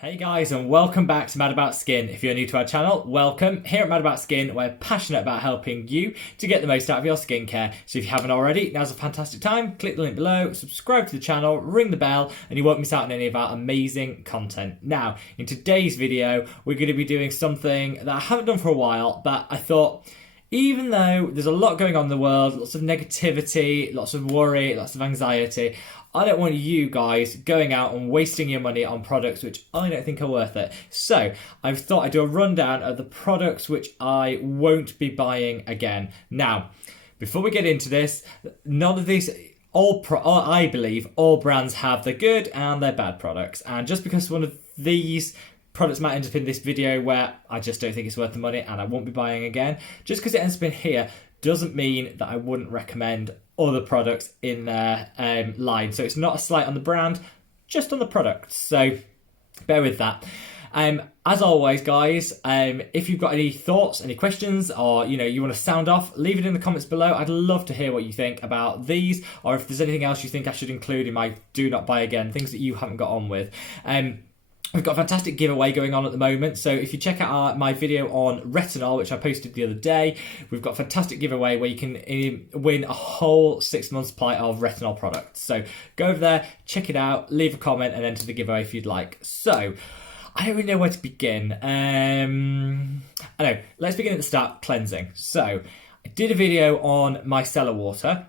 Hey guys, and welcome back to Mad About Skin. If you're new to our channel, welcome. Here at Mad About Skin, we're passionate about helping you to get the most out of your skincare. So if you haven't already, now's a fantastic time. Click the link below, subscribe to the channel, ring the bell, and you won't miss out on any of our amazing content. Now, in today's video, we're going to be doing something that I haven't done for a while, but I thought, even though there's a lot going on in the world, lots of negativity, lots of worry, lots of anxiety, I don't want you guys going out and wasting your money on products which I don't think are worth it. So I've thought I'd do a rundown of the products which I won't be buying again. Now, before we get into this, none of these, I believe all brands have their good and their bad products. And just because one of these products might end up in this video where I just don't think it's worth the money and I won't be buying again, just because it ends up in here doesn't mean that I wouldn't recommend other products in their line. So it's not a slight on the brand, just on the product. So bear with that. As always, guys, if you've got any thoughts, any questions, or you want to sound off, leave it in the comments below. I'd love to hear what you think about these, or if there's anything else you think I should include in my do not buy again, things that you haven't got on with. We've got a fantastic giveaway going on at the moment. So if you check out my video on retinol, which I posted the other day, we've got a fantastic giveaway where you can win a whole 6 months supply of retinol products. So go over there, check it out, leave a comment and enter the giveaway if you'd like. So I don't really know where to begin. I know, let's begin at the start, cleansing. So I did a video on micellar water.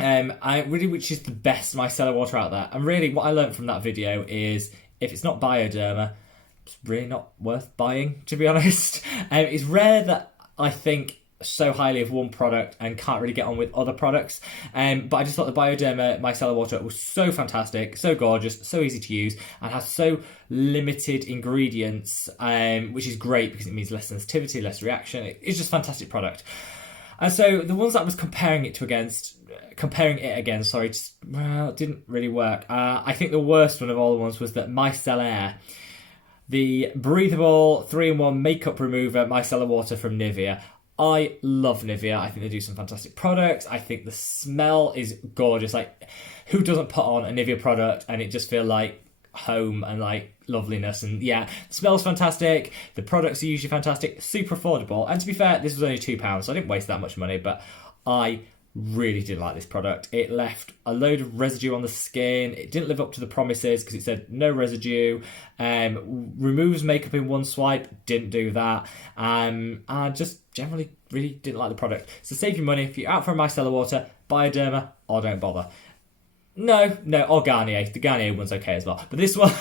Which is the best micellar water out there. And really what I learned from that video is if it's not Bioderma, it's really not worth buying, to be honest. It's rare that I think so highly of one product and can't really get on with other products. But I just thought the Bioderma micellar water was so fantastic, so gorgeous, so easy to use, and has so limited ingredients, which is great because it means less sensitivity, less reaction. It's just a fantastic product. And so the ones that I was comparing it against, didn't really work. I think the worst one of all the ones was that Micellar, the breathable 3-in-1 makeup remover micellar water from Nivia. I love Nivia. I think they do some fantastic products. I think the smell is gorgeous. Like, who doesn't put on a Nivia product and it just feel like home and like loveliness? And yeah, the smells fantastic, the products are usually fantastic, super affordable, and to be fair, this was only £2, so I didn't waste that much money, but I really didn't like this product. It left a load of residue on the skin. It didn't live up to the promises because it said no residue, removes makeup in one swipe, didn't do that, and just generally really didn't like the product. So save your money. If you're out for a micellar water, Bioderma or don't bother. No, or Garnier. The Garnier one's okay as well. But this one,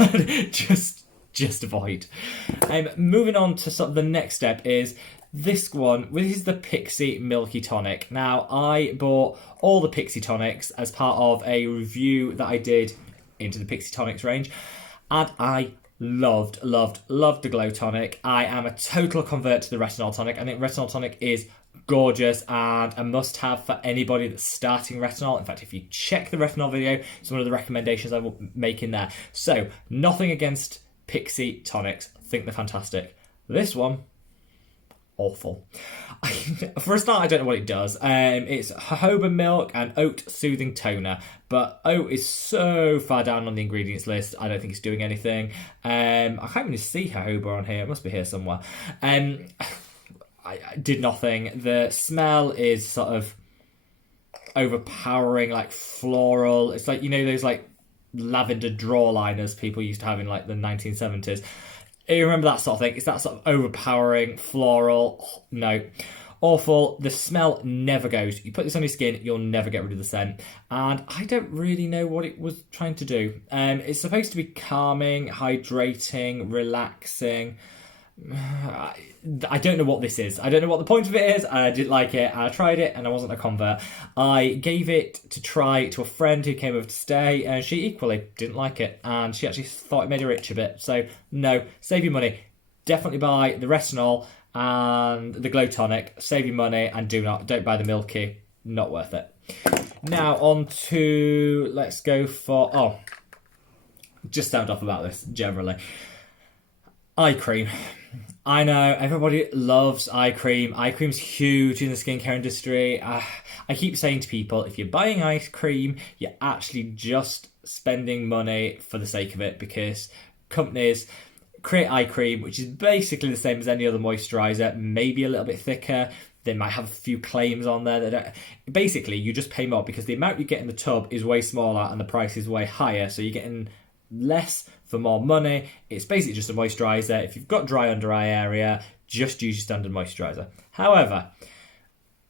just avoid. Moving on to sort of the next step is this one. This is the Pixi Milky Tonic. Now, I bought all the Pixi tonics as part of a review that I did into the Pixi tonics range. And I loved the Glow Tonic. I am a total convert to the Retinol Tonic. I think Retinol Tonic is gorgeous and a must-have for anybody that's starting retinol. In fact, if you check the retinol video, it's one of the recommendations I will make in there. So, nothing against Pixi tonics. I think they're fantastic. This one, awful. For a start, I don't know what it does. It's jojoba milk and oat soothing toner, but oat is so far down on the ingredients list, I don't think it's doing anything. I can't even see jojoba on here. It must be here somewhere. I did nothing. The smell is sort of overpowering, like floral. It's like, those like lavender draw liners people used to have in like the 1970s. You remember that sort of thing? It's that sort of overpowering, floral. No. Awful. The smell never goes. You put this on your skin, you'll never get rid of the scent. And I don't really know what it was trying to do. It's supposed to be calming, hydrating, relaxing. I don't know what this is. I don't know what the point of it is. I didn't like it. I tried it and I wasn't a convert. I gave it to try to a friend who came over to stay and she equally didn't like it. And she actually thought it made her itch a bit. So no, save your money. Definitely buy the Retinol and the Glow Tonic. Save your money and don't buy the Milky. Not worth it. Now on to, let's go for, just sound off about this generally. Eye cream. I know everybody loves eye cream. Eye cream's huge in the skincare industry. I keep saying to people, if you're buying eye cream, you're actually just spending money for the sake of it, because companies create eye cream, which is basically the same as any other moisturiser, maybe a little bit thicker. They might have a few claims on there that don't... Basically, you just pay more because the amount you get in the tub is way smaller and the price is way higher. So you're getting less for more money. It's basically just a moisturiser. If you've got dry under eye area, just use your standard moisturiser. However,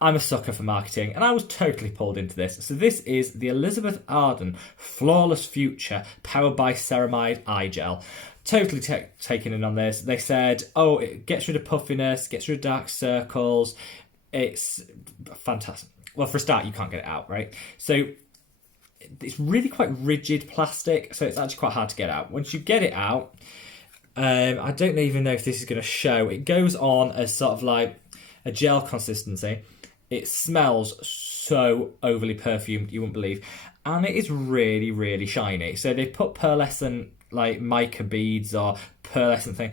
I'm a sucker for marketing and I was totally pulled into this. So this is the Elizabeth Arden Flawless Future powered by ceramide eye gel. Totally taken in on this. They said, oh, it gets rid of puffiness, gets rid of dark circles. It's fantastic. Well, for a start, you can't get it out, right? So it's really quite rigid plastic, so it's actually quite hard to get out. Once you get it out, I don't even know if this is going to show. It goes on as sort of like a gel consistency. It smells so overly perfumed, you wouldn't believe. And it is really, really shiny. So they put pearlescent, like mica beads or pearlescent thing.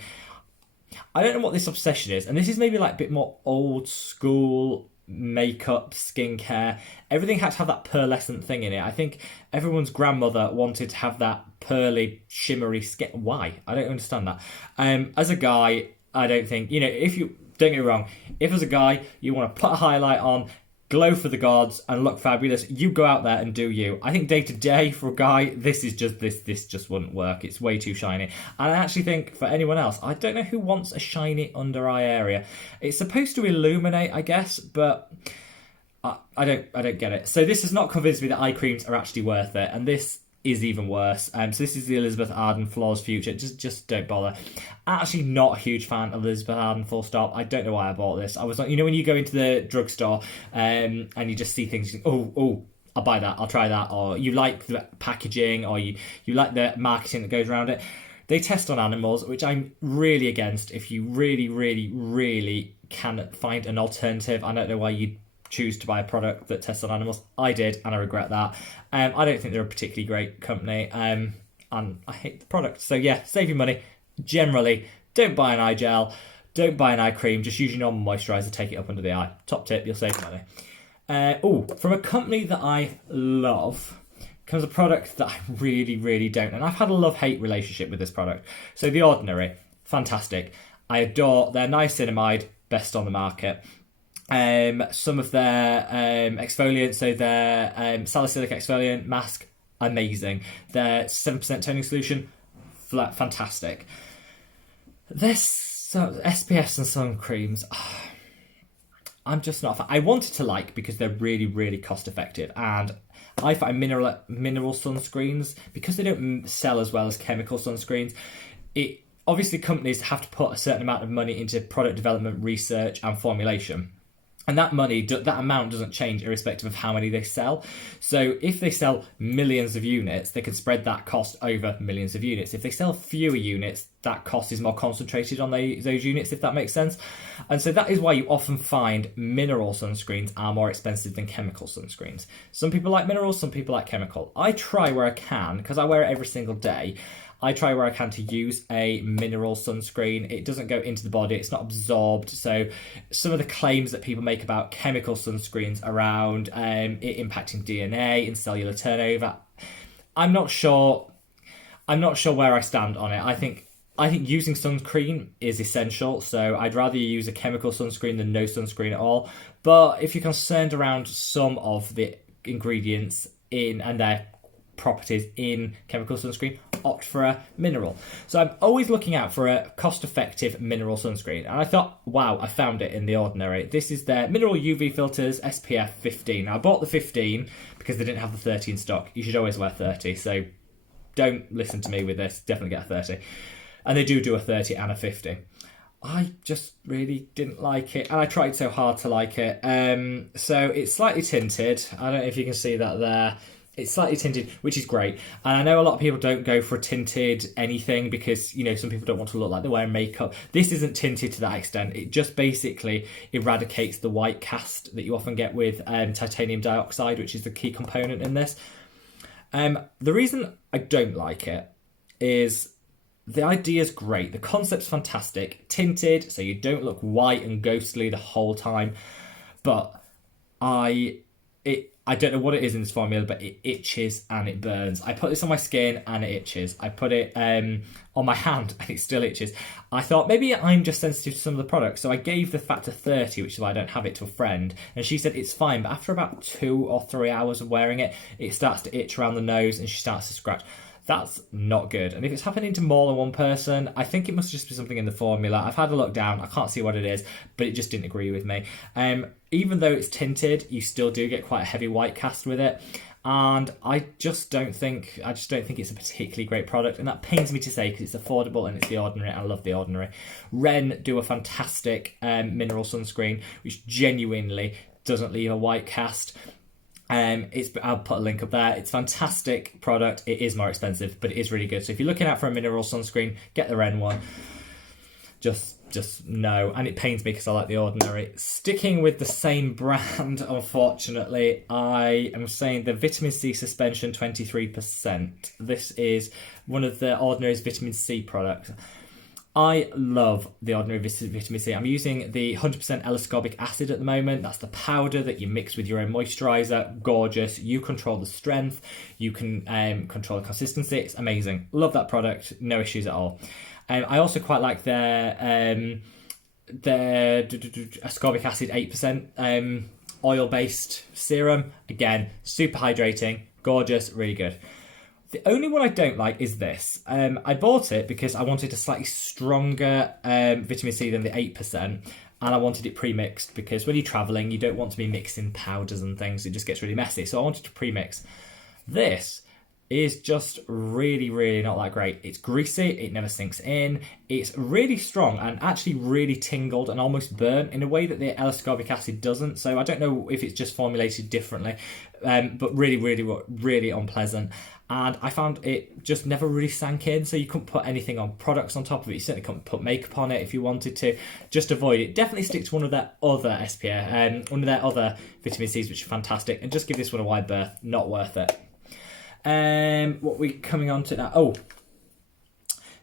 I don't know what this obsession is. And this is maybe like a bit more old school makeup, skincare. Everything had to have that pearlescent thing in it. I think everyone's grandmother wanted to have that pearly, shimmery skin. Why? I don't understand that. As a guy, I don't think, if you, don't get me wrong, if as a guy you want to put a highlight on, glow for the gods and look fabulous, you go out there and do you. I think day to day for a guy, this just wouldn't work. It's way too shiny. And I actually think for anyone else, I don't know who wants a shiny under eye area. It's supposed to illuminate, I guess, but I don't get it. So this has not convinced me that eye creams are actually worth it, and this is even worse. So this is the Elizabeth Arden Flawless Future. Just don't bother. Actually not a huge fan of Elizabeth Arden, full stop. I don't know why I bought this. I was like, when you go into the drugstore and you just see things, you think, oh, I'll buy that, I'll try that, or you like the packaging, or you like the marketing that goes around it. They test on animals, which I'm really against. If you really, really, really can find an alternative, I don't know why you'd choose to buy a product that tests on animals. I did, and I regret that. I don't think they're a particularly great company, and I hate the product. So yeah, save your money. Generally, don't buy an eye gel, don't buy an eye cream, just use your normal moisturiser, take it up under the eye. Top tip, you'll save money. From a company that I love comes a product that I really, really don't. And I've had a love-hate relationship with this product. So The Ordinary, fantastic. I adore their niacinamide, best on the market. Some of their exfoliants, so their salicylic exfoliant mask, amazing. Their 7% toning solution, fantastic. This SPFs and sun creams, I'm just not a fan. I wanted to like because they're really, really cost effective, and I find mineral sunscreens, because they don't sell as well as chemical sunscreens, obviously companies have to put a certain amount of money into product development, research and formulation. And that amount doesn't change irrespective of how many they sell. So if they sell millions of units, they can spread that cost over millions of units. If they sell fewer units, that cost is more concentrated on those units, if that makes sense. And so that is why you often find mineral sunscreens are more expensive than chemical sunscreens. Some people like minerals, some people like chemical. I try where I can, because I wear it every single day. I try where I can to use a mineral sunscreen. It doesn't go into the body, it's not absorbed. So some of the claims that people make about chemical sunscreens around it impacting DNA and cellular turnover, I'm not sure where I stand on it. I think using sunscreen is essential, so I'd rather you use a chemical sunscreen than no sunscreen at all. But if you're concerned around some of the ingredients in and their properties in chemical sunscreen, opt for a mineral. So I'm always looking out for a cost-effective mineral sunscreen, and I thought, wow, I found it in The Ordinary. This is their mineral UV filters SPF 15. Now, I bought the 15 because they didn't have the 30 in stock. You should always wear 30, so don't listen to me with this. Definitely get a 30. And they do a 30 and a 50. I just really didn't like it, and I tried so hard to like it. So it's slightly tinted. I don't know if you can see that there. It's slightly tinted, which is great. And I know a lot of people don't go for a tinted anything because, some people don't want to look like they're wearing makeup. This isn't tinted to that extent. It just basically eradicates the white cast that you often get with titanium dioxide, which is the key component in this. The reason I don't like it is the idea's great. The concept's fantastic. Tinted, so you don't look white and ghostly the whole time. But I don't know what it is in this formula, but it itches and it burns. I put this on my skin and it itches. I put it on my hand and it still itches. I thought maybe I'm just sensitive to some of the products, so I gave the factor 30, which is why I don't have it, to a friend, and she said it's fine, but after about 2 or 3 hours of wearing it, it starts to itch around the nose and she starts to scratch. That's not good. And if it's happening to more than one person, I think it must just be something in the formula. I've had a look down. I can't see what it is, but it just didn't agree with me. Even though it's tinted, you still do get quite a heavy white cast with it. And I just don't think it's a particularly great product. And that pains me to say because it's affordable and it's The Ordinary. I love The Ordinary. Ren do a fantastic mineral sunscreen, which genuinely doesn't leave a white cast. I'll put a link up there. It's a fantastic product. It is more expensive, but it is really good. So if you're looking out for a mineral sunscreen, get the Ren one. Just no. And it pains me because I like The Ordinary. Sticking with the same brand, unfortunately, I am saying the Vitamin C Suspension 23%. This is one of The Ordinary's vitamin C products. I love The Ordinary vitamin C. I'm using the 100% L-ascorbic acid at the moment. That's the powder that you mix with your own moisturiser. Gorgeous. You control the strength. You can control the consistency. It's amazing. Love that product. No issues at all. I also quite like their ascorbic acid 8% oil-based serum. Again, super hydrating. Gorgeous. Really good. The only one I don't like is this. I bought it because I wanted a slightly stronger vitamin C than the 8%, and I wanted it pre-mixed because when you're travelling, you don't want to be mixing powders and things. It just gets really messy. So I wanted to pre-mix. This is just really, really not that great. It's greasy. It never sinks in. It's really strong and actually really tingled and almost burnt in a way that the L-ascorbic acid doesn't. So I don't know if it's just formulated differently, but really, really, really unpleasant. And I found it just never really sank in, so you couldn't put anything on products on top of it. You certainly couldn't put makeup on it if you wanted to. Just avoid it. Definitely stick to one of their other SPF, one of their other vitamin C's, which are fantastic, and just give this one a wide berth. Not worth it. What are we coming on to now? Oh,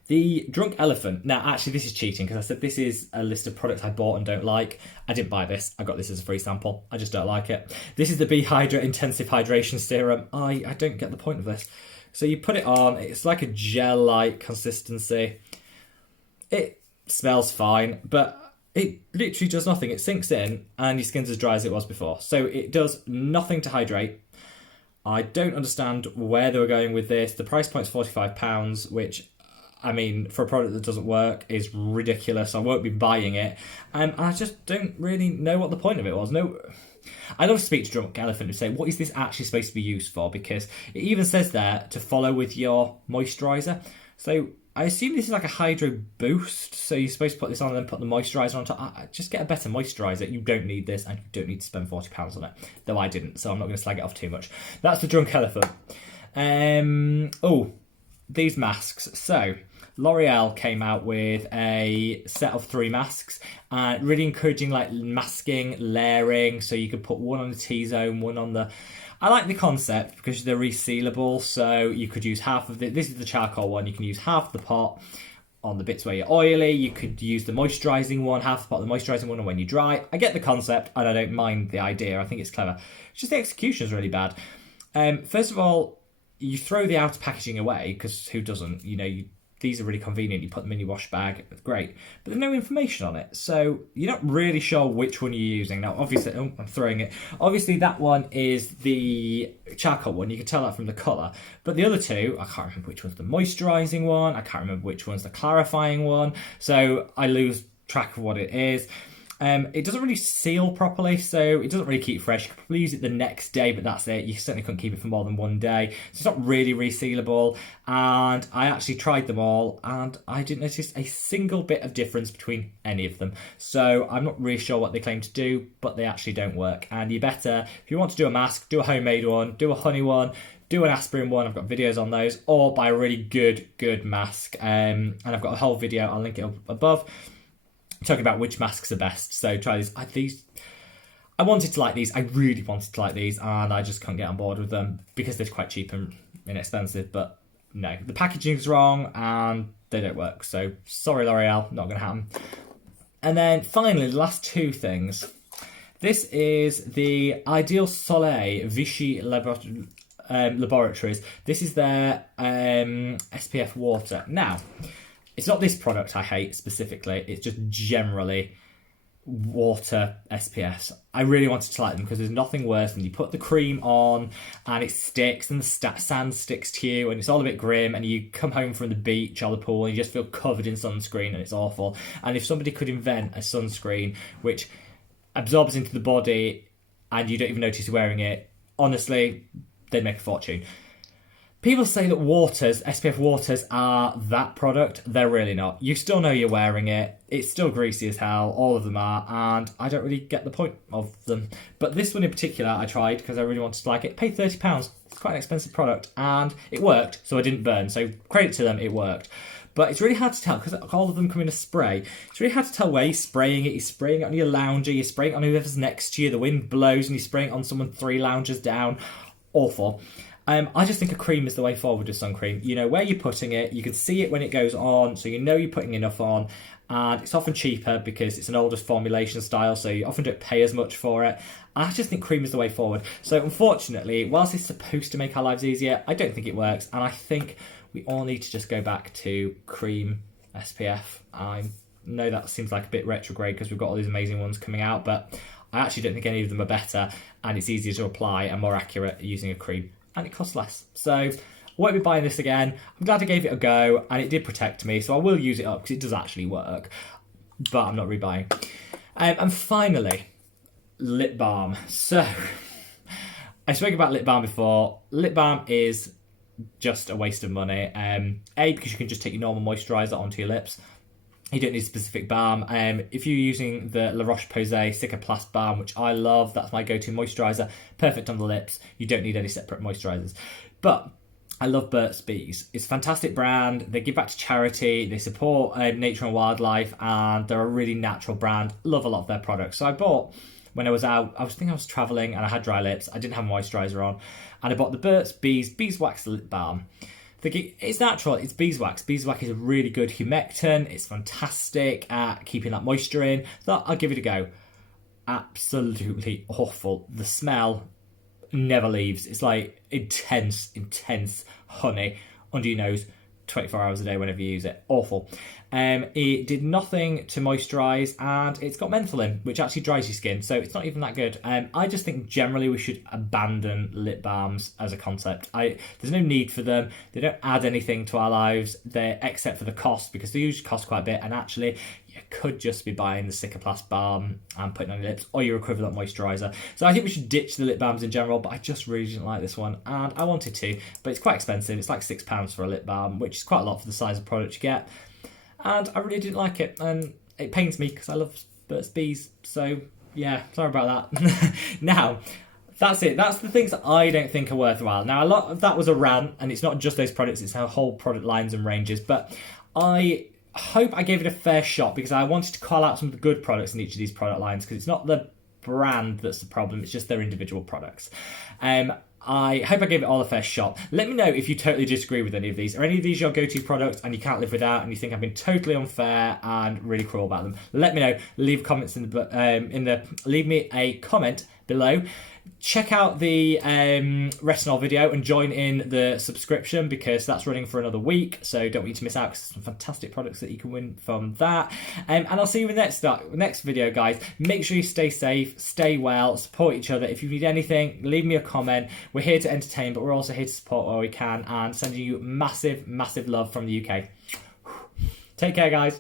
the Drunk Elephant. Now, actually, this is cheating because I said this is a list of products I bought and don't like. I didn't buy this. I got this as a free sample. I just don't like it. This is the Be Hydra Intensive Hydration Serum. I don't get the point of this. So you put it on. It's like a gel-like consistency. It smells fine, but it literally does nothing. It sinks in and your skin's as dry as it was before. So it does nothing to hydrate. I don't understand where they were going with this. The price point's £45, which, I mean, for a product that doesn't work is ridiculous. I won't be buying it. And I just don't really know what the point of it was. No, I'd love to speak to Drunk Elephant and say, what is this actually supposed to be used for? Because it even says there to follow with your moisturiser. So I assume this is like a hydro boost. So you're supposed to put this on and then put the moisturiser on top. Just get a better moisturiser. You don't need this and you don't need to spend £40 on it. Though I didn't, so I'm not going to slag it off too much. That's the Drunk Elephant. These masks. So LOreal came out with a set of 3 masks, and really encouraging like masking, layering, so you could put one on the T-zone, one on the... I like the concept because they're resealable, so you could use half of this is the charcoal one, you can use half the pot on the bits where you're oily, you could use the moisturising one, half the pot of the moisturising one, and when you dry. I get the concept, and I don't mind the idea, I think it's clever. It's just the execution is really bad. First of all, you throw the outer packaging away, because who doesn't? You know, these are really convenient. You put them in your wash bag. It's great. But there's no information on it. So you're not really sure which one you're using. Now, obviously, I'm throwing it. Obviously, that one is the charcoal one. You can tell that from the colour. But the other two, I can't remember which one's the moisturising one. I can't remember which one's the clarifying one. So I lose track of what it is. It doesn't really seal properly, so it doesn't really keep fresh. You could probably use it the next day, but that's it. You certainly couldn't keep it for more than one day. So it's not really resealable. And I actually tried them all, and I didn't notice a single bit of difference between any of them. So I'm not really sure what they claim to do, but they actually don't work. And you better, if you want to do a mask, do a homemade one, do a honey one, do an aspirin one. I've got videos on those, or buy a really good mask. And I've got a whole video, I'll link it up above, talking about which masks are best. So try these. I wanted to like these. I really wanted to like these, and I just couldn't get on board with them because they're quite cheap and inexpensive. But no, the packaging's wrong and they don't work. So sorry, L'Oreal, not going to happen. And then finally, the last 2 things. This is the Ideal Soleil Vichy Laboratories. This is their SPF water. Now, it's not this product I hate specifically, it's just generally water SPFs. I really wanted to like them because there's nothing worse than you put the cream on and it sticks and the sand sticks to you and it's all a bit grim, and you come home from the beach or the pool and you just feel covered in sunscreen and it's awful. And if somebody could invent a sunscreen which absorbs into the body and you don't even notice you're wearing it, honestly, they'd make a fortune. People say that waters, SPF waters, are that product. They're really not. You still know you're wearing it. It's still greasy as hell. All of them are. And I don't really get the point of them. But this one in particular I tried because I really wanted to like it. Paid £30. It's quite an expensive product. And it worked, so I didn't burn. So credit to them, it worked. But it's really hard to tell because all of them come in a spray. It's really hard to tell where you're spraying it. You're spraying it on your lounger. You're spraying it on whoever's next to you. The wind blows and you're spraying it on someone 3 loungers down. Awful. I just think a cream is the way forward with sun cream. You know where you're putting it, you can see it when it goes on, so you know you're putting enough on, and it's often cheaper because it's an older formulation style, so you often don't pay as much for it. I just think cream is the way forward. So unfortunately, whilst it's supposed to make our lives easier, I don't think it works, and I think we all need to just go back to cream SPF. I know that seems like a bit retrograde because we've got all these amazing ones coming out, but I actually don't think any of them are better, and it's easier to apply and more accurate using a cream. And it costs less. So I won't be buying this again. I'm glad I gave it a go and it did protect me, so I will use it up because it does actually work, but I'm not rebuying. And finally, lip balm. So I spoke about lip balm before. Lip balm is just a waste of money. A, because you can just take your normal moisturiser onto your lips. You don't need specific balm. If you're using the La Roche-Posay Cicaplast balm, which I love, that's my go-to moisturiser, perfect on the lips. You don't need any separate moisturisers. But I love Burts Bees. It's a fantastic brand. They give back to charity. They support nature and wildlife, and they're a really natural brand. Love a lot of their products. So I bought, when I was out, I was travelling and I had dry lips. I didn't have moisturiser on, and I bought the Burts Bees Beeswax Lip Balm. It's natural, it's beeswax. Beeswax is a really good humectant. It's fantastic at keeping that moisture in. So I'll give it a go. Absolutely awful. The smell never leaves. It's like intense honey under your nose 24 hours a day whenever you use it. Awful. It did nothing to moisturise, and it's got menthol in, which actually dries your skin, so it's not even that good. I just think generally we should abandon lip balms as a concept. There's no need for them. They don't add anything to our lives, except for the cost, because they usually cost quite a bit, and actually you could just be buying the Cicaplast balm and putting it on your lips, or your equivalent moisturiser. So I think we should ditch the lip balms in general, but I just really didn't like this one, and I wanted to, but it's quite expensive. It's like £6 for a lip balm, which is quite a lot for the size of product you get. And I really didn't like it, and it pains me because I love Burt's Bees. So yeah, sorry about that. Now, that's it. That's the things that I don't think are worthwhile. Now, a lot of that was a rant, and it's not just those products, it's our whole product lines and ranges. But I hope I gave it a fair shot because I wanted to call out some of the good products in each of these product lines, because it's not the brand that's the problem, it's just their individual products. I hope I gave it all a fair shot. Let me know if you totally disagree with any of these. Are any of these your go-to products and you can't live without, and you think I've been totally unfair and really cruel about them? Let me know. Leave comments leave me a comment below. Check out the retinol video and join in the subscription because that's running for another week, so don't want you to miss out because there's some fantastic products that you can win from that. And I'll see you in the next video, guys. Make sure you stay safe, stay well, support each other. If you need anything, leave me a comment. We're here to entertain, but we're also here to support where we can, and sending you massive love from the UK. Take care, guys.